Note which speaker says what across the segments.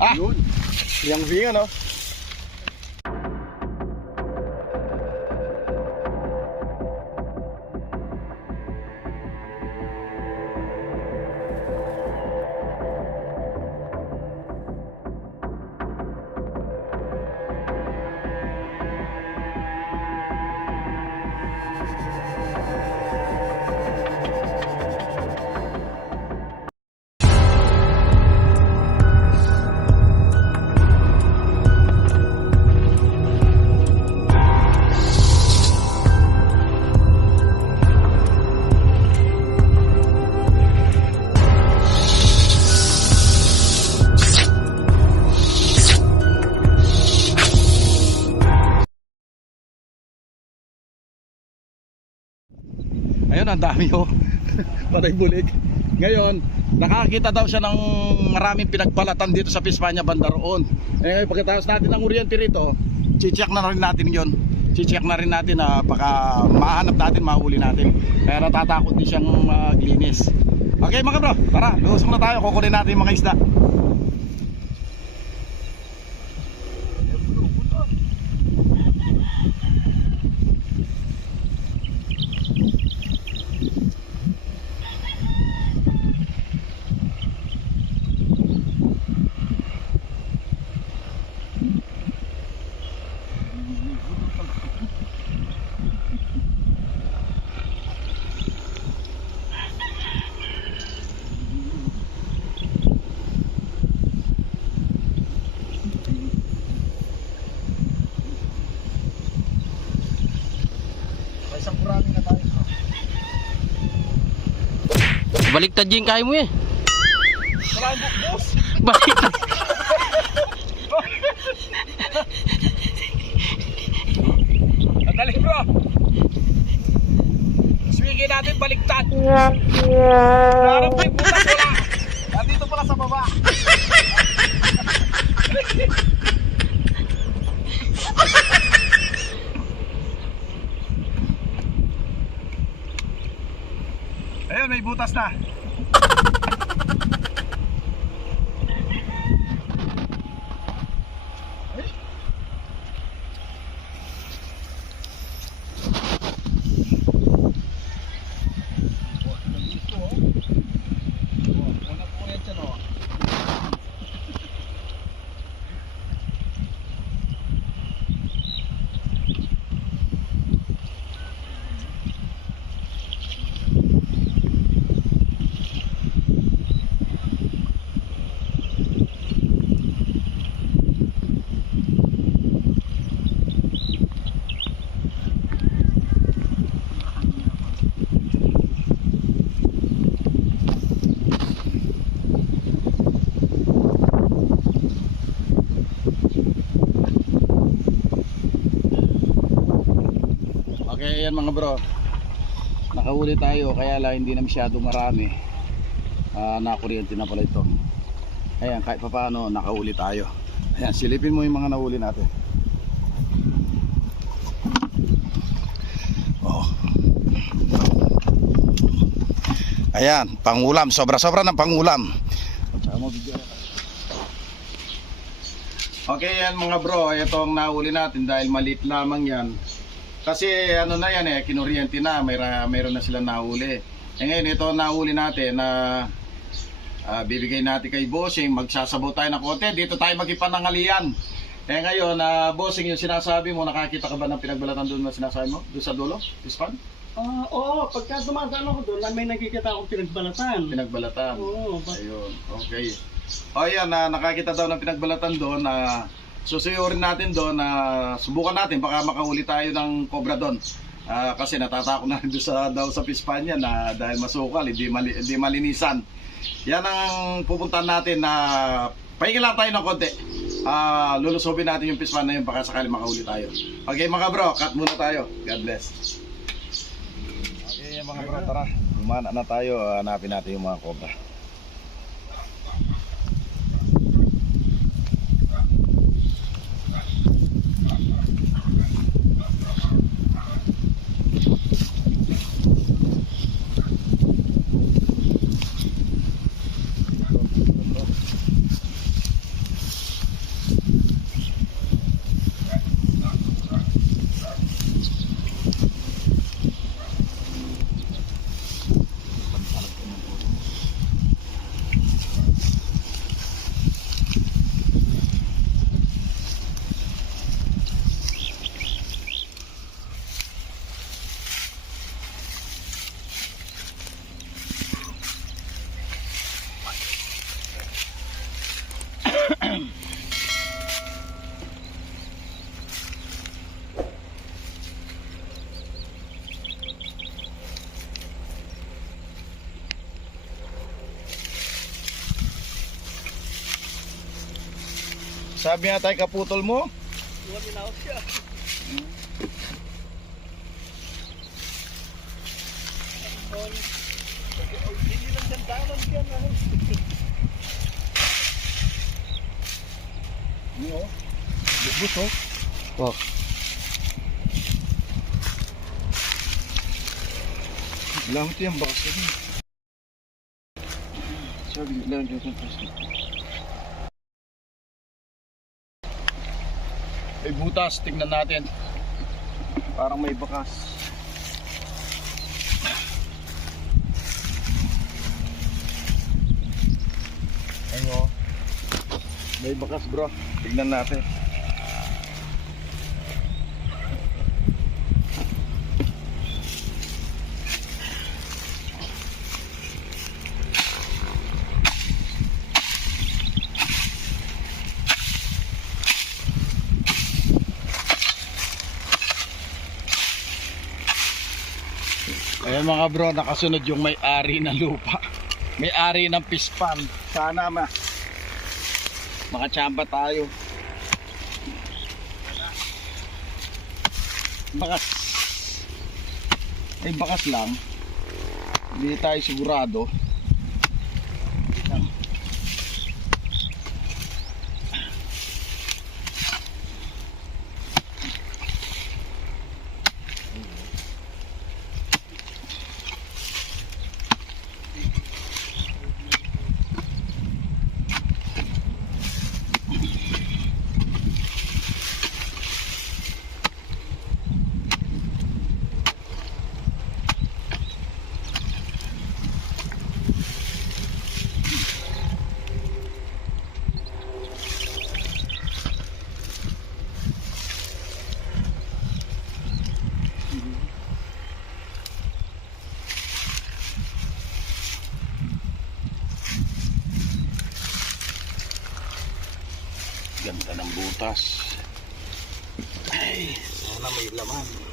Speaker 1: Ah, Yun. yung vinga no? Ayun, ang dami oh. Patay bulig. Ngayon, nakakita daw siya ng maraming pinagpalatan dito sa Pispanya banda roon. Eh, pagkatapos natin ng kuryente rito, chicheck na rin natin yon. Chicheck na rin natin na baka mahanap natin, mahuli natin. Kaya natatakot din siyang maglinis. Okay mga bro, tara, lusong na tayo, kukunin natin yung mga isda. May isang kurami na tayo. Baliktad yung kaya mo eh. Wala
Speaker 2: yung bukbos. Baliktad.
Speaker 1: Andali bro. Swingin natin baliktad. Narap pa yung butas wala. Nandito pala sa baba. May butas na. Okay, yan mga bro. Nakahuli tayo kaya lang hindi na masyado marami. Ah, nakuryente na pala ito. Ayan, kahit pa paano nakahuli tayo. Ayan, silipin mo yung mga nahuli natin. Oh. Ayan, pangulam. Sobra-sobra ng pangulam. Okay yan mga bro, itong nahuli natin dahil maliit lamang yan. Kasi ano na yan eh, kinuryente na, mayra, mayroon na sila nahuli. Eh ngayon ito nahuli natin na ah, bibigay natin kay Bossing, magsasabaw tayo ng konti, dito tayo magipanangalian. Eh ngayon, na Bossing yung sinasabi mo, nakakita ka ba ng pinagbalatan doon na sinasabi mo? Doon sa dulo? Ispan? Ah, oo,
Speaker 3: pagka dumadaan ako doon, may nakikita akong pinagbalatan.
Speaker 1: Pinagbalatan. Oo, ba- Ayun, okay. O yan, na nakakita daw ng pinagbalatan doon na susuyurin natin doon na subukan natin baka makahuli tayo ng cobra doon. Ah, kasi natatakot na rin doon sa, daw sa Pispanya na dahil masukal, hindi, mali, hindi malinisan. Yan ang pupuntahan natin na pahinga lang tayo ng konti. Ah, lulusubin natin yung Pispanya yun baka sakali makahuli tayo. Okay mga bro, cut muna tayo. God bless. Okay mga bro, tara. Lumana na tayo, hanapin natin yung mga cobra. Sabi nga tayo kaputol mo. Wala na ako
Speaker 2: siya. Hindi lang dandanan
Speaker 1: yan. Ano? Ano oh? Bubus oh. Wow. Lamot yan, bakas ka din. Sabi, lamot yung plastic. May butas, tingnan natin. Parang may bakas. Ayun oh. May bakas bro. Tignan natin. Ayan mga bro, nakasunod yung may-ari ng lupa. May-ari ng pispan. Sana ma makachamba tayo. Bakas. Ay bakas lang. Hindi tayo sigurado. Ganda ng butas. Ay, sana may laman.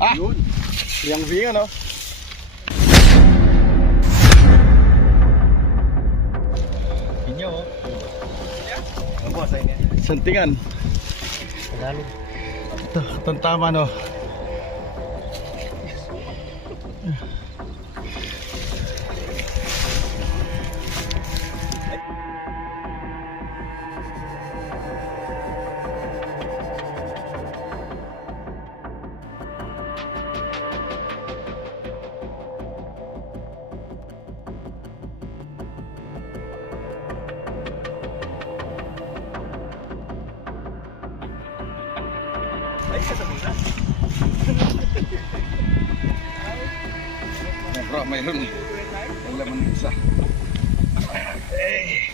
Speaker 1: Ah! Yun. Yang view, no? Inyo, oh. Santingan. Ito, itong tama no. Bro, mayroon. May laman ng isa. Eh.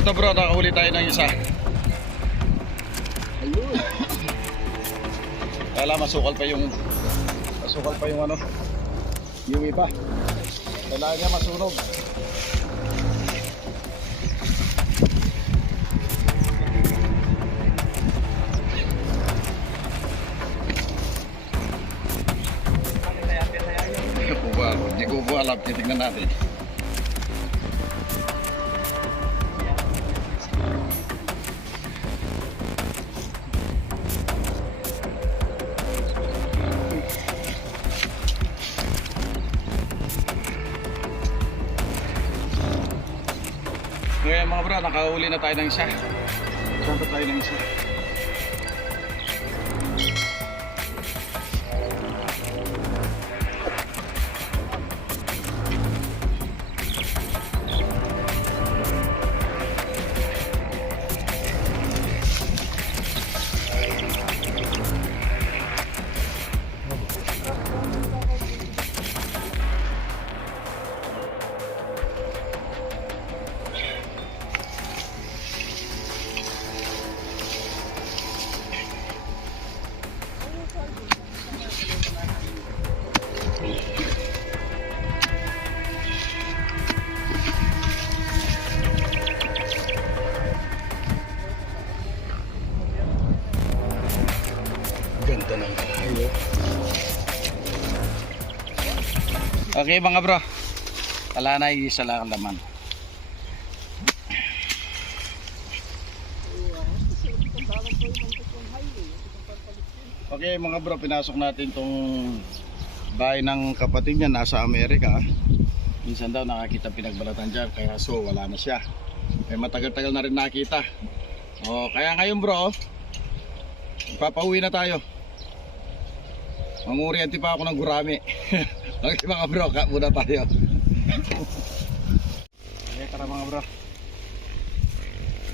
Speaker 1: Ito bro, nakahuli tayo ng isa. Kala masukal pa yung masukal pa yung ano yung iba. Kailangan niya masunog. Ba alam. Titignan natin. Kaya mga bro, nakahuli na tayo ng isa. Saan tayo ng isa? Okay mga bro. Wala na isa lang ang laman. Okay mga bro, pinasok natin tong bahay ng kapatid niya nasa Amerika. Minsan daw nakakita pinagbalatan dyan, kaya so wala na siya. Eh matagal-tagal na rin nakita. O, kaya ngayon bro, papauwi na tayo. Manguriente pa ako ng gurami. okay mga bro, ka muna tayo. okay, tara mga bro.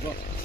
Speaker 1: Go.